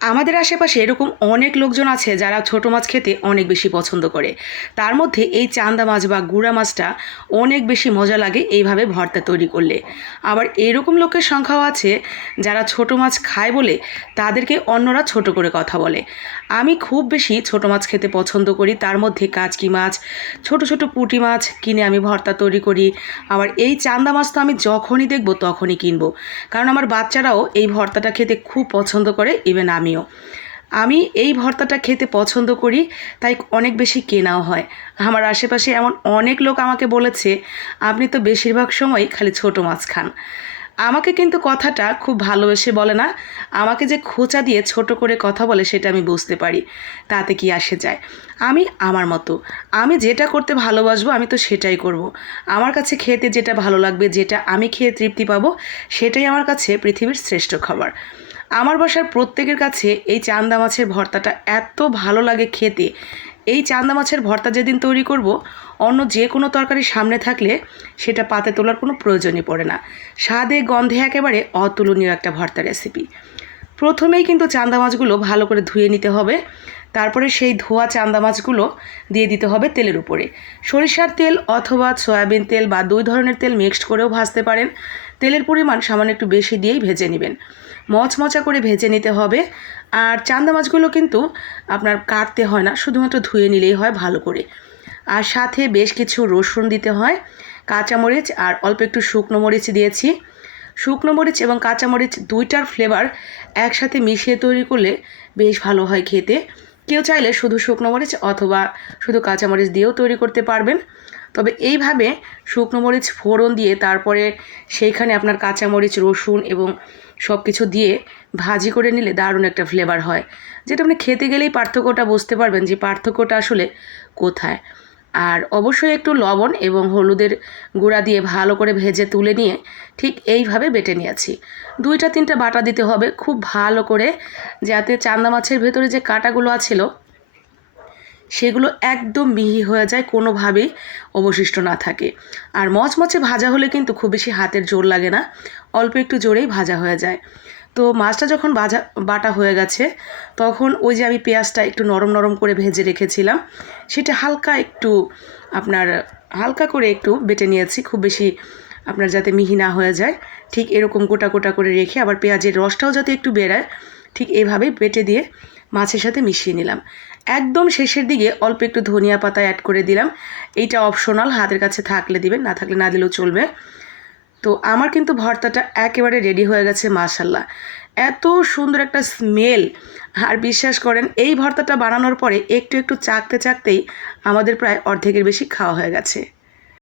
আমাদের আশেপাশে এরকম অনেক লোকজন আছে যারা ছোট মাছ খেতে অনেক বেশি পছন্দ করে। তার মধ্যে এই চান্দা মাছ বা গুড়া মাছটা অনেক বেশি মজা লাগে এইভাবে ভর্তা তৈরি করলে। আবার এরকম লোকের সংখ্যাও আছে যারা ছোট মাছ খায় বলে তাদেরকে অন্যরা ছোট করে কথা বলে। আমি খুব বেশি ছোট মাছ খেতে পছন্দ করি, তার মধ্যে কাচকি মাছ, ছোট ছোট পুঁটি মাছ কিনে আমি ভর্তা তৈরি করি। আবার এই চান্দা মাছ তো আমি যখনই দেখব তখনই কিনবো। কারণ আমার বাচ্চারাও এই ভর্তাটা খেতে খুব পছন্দ করে ইভেন আমিও আমি এই ভর্তাটা খেতে পছন্দ করি, তাই অনেক বেশি কেনাও হয়। আমার আশেপাশে এমন অনেক লোক আমাকে বলেছে, আপনি তো বেশিরভাগ সময় খালি ছোট মাছ খান। আমাকে কিন্তু কথাটা খুব ভালোবেসে বলে না, আমাকে যে খোঁচা দিয়ে ছোট করে কথা বলে সেটা আমি বুঝতে পারি। তাতে কি আসে যায়? আমি আমার মতো। আমি যেটা করতে ভালোবাসবো আমি তো সেটাই করব। আমার কাছে খেতে যেটা ভালো লাগবে, যেটা আমি খেয়ে তৃপ্তি পাবো, সেটাই আমার কাছে পৃথিবীর শ্রেষ্ঠ খাবার। আমার বাসার প্রত্যেকের কাছে এই চান্দা মাছের ভর্তাটা এত ভালো লাগে খেতে। এই চান্দা মাছের ভর্তা যেদিন তৈরি করব, অন্য যে কোনো তরকারি সামনে থাকলে সেটা পাতে তোলার কোনো প্রয়োজনই পড়ে না। স্বাদে, গন্ধে একেবারে অতুলনীয় একটা ভর্তা রেসিপি প্রথমেই কিন্তু চান্দা মাছগুলো ভালো করে ধুয়ে নিতে হবে। তারপরে সেই ধোয়া চান্দা মাছগুলো দিয়ে দিতে হবে তেলের উপরে। সরিষার তেল অথবা সয়াবিন তেল বা দুই ধরনের তেল মিক্সড করেও ভাজতে পারেন। তেলের পরিমাণ সামান্য একটু বেশি দিয়েই ভেজে নেবেন। মচমচা করে ভেজে নিতে হবে। আর চান্দা মাছগুলো কিন্তু আপনার কাটতে হয় না, শুধুমাত্র ধুয়ে নিলেই হয় ভালো করে। আর সাথে বেশ কিছু রসুন দিতে হয়, কাঁচামরিচ আর অল্প একটু শুকনো মরিচ দিয়েছি। শুকনো মরিচ এবং কাঁচামরিচ দুইটার ফ্লেভার একসাথে মিশিয়ে তৈরি করলে বেশ ভালো হয় খেতে। কেউ চাইলে শুধু শুকনো মরিচ অথবা শুধু কাঁচামরিচ দিয়েও তৈরি করতে পারবেন। তবে এইভাবে শুকনো মরিচ ফোড়ন দিয়ে তারপরে সেইখানে আপনার কাঁচামরিচ রসুন এবং সব কিছু দিয়ে ভাজি করে নিলে দারুণ একটা ফ্লেভার হয়। যেটা আপনি খেতে গেলেই পার্থক্যটা বুঝতে পারবেন যে পার্থক্যটা আসলে কোথায়। আর অবশ্যই একটু লবণ এবং হলুদের গুঁড়া দিয়ে ভালো করে ভেজে তুলে নিয়ে ঠিক এইভাবে বেটে নিয়েছি। দুইটা তিনটা বাটা দিতে হবে খুব ভালো করে যাতে চান্দা মাছের ভেতরে যে কাঁটাগুলো আছিল, সেগুলো একদম মিহি হয়ে যায় কোনোভাবেই অবশিষ্ট না থাকে। আর মচমচে ভাজা হলে কিন্তু খুব বেশি হাতের জোর লাগে না, অল্প একটু জোরেই ভাজা হয়ে যায়। তো মাছটা যখন ভাজা, বাটা হয়ে গেছে, তখন ওই যে আমি পেঁয়াজটা একটু নরম নরম করে ভেজে রেখেছিলাম, সেটা হালকা একটু আপনার, হালকা করে একটু বেটে নিয়েছি, খুব বেশি আপনার যাতে মিহি না হয়ে যায়। ঠিক এরকম গোটা গোটা করে রেখে আবার পেঁয়াজের রসটাও যাতে একটু বেরায়, ঠিক এইভাবেই বেটে দিয়ে মাছের সাথে মিশিয়ে নিলাম। একদম শেষের দিকে অল্প একটু ধনিয়া পাতা অ্যাড করে দিলাম। এইটা অপশনাল হাতের কাছে থাকলে দিবেন, না থাকলে না দিলেও চলবে। তো আমার কিন্তু ভর্তাটা একেবারে রেডি হয়ে গেছে মাশাল্লাহ এত সুন্দর একটা স্মেল আর বিশ্বাস করেন, এই ভর্তাটা বানানোর পরে একটু একটু চাকতে চাকতেই আমাদের প্রায় অর্ধেকের বেশি খাওয়া হয়ে গেছে।